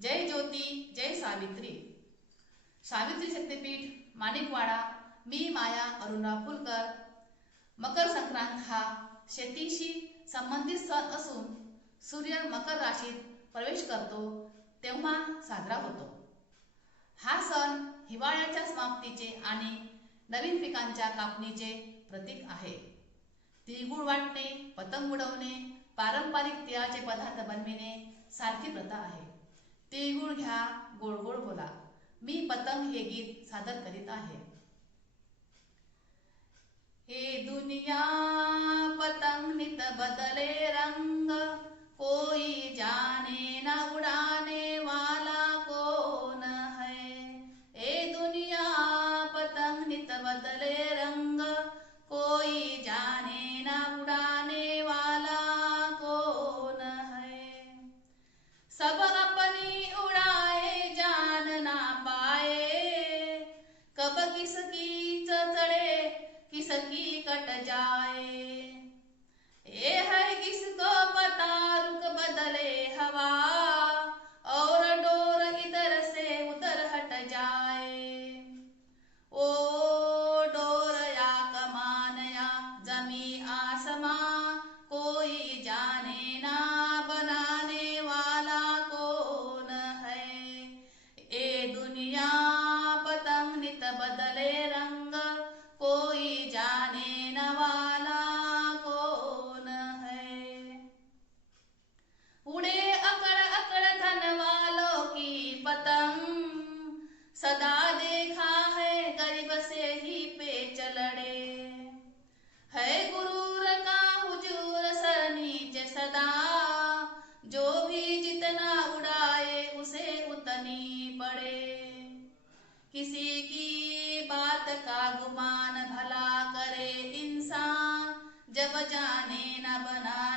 जय ज्योती जय सावित्री। सावित्री शक्तीपीठ माणिकवाडा। मी माया अरुणराव फुलकर। मकर संक्रांत हा शेतीशी संबंधित सण असून सूर्य मकर राशीत प्रवेश करतो तेव्हा साजरा होतो। हा सण हिवाळ्याच्या समाप्तीचे आणि नवीन पिकांच्या कापणीचे प्रतीक आहे। तिळगुळ वाटणे, पतंग उडवणे, पारंपरिक तिळाचे पदार्थ बनविणे सारखी प्रथा आहे। तिळगुळ घ्या, गोड गोड बोला, मी पतंग हे गीत सादर करीत आहे। हे दुनिया पतंग नित बदले रंग, कोई जाने ना उड़ाने वाला कौन है। ए दुनिया पतंग नित बदले रंग, कोई जाने ना उड़ाने वाला कौन है। सब अपनी उड़ाए जान ना पाए, कब किसकी चढ़े किसकी कट जाए। ये है किसको पता रुख बदले हवा, और डोर इधर से उधर हट जाए। ओ डोर या कमान या जमी आसमां, कोई जाने ना बनाने वाला कौन है। ए दुनिया पतंग नित बदले रंग, कोई जाने न वाला कौन है। उड़े अकड़ अकड़ धन वालों की पतंग, सदा देखा है गरीब से ही पेच लड़े। है गुरूर का हुजूर सर नीचे सदा, जो भी जितना उड़ाए उसे उतनी पड़े। किसी की बात का गुमान भला करे इंसान, जब जाने न बना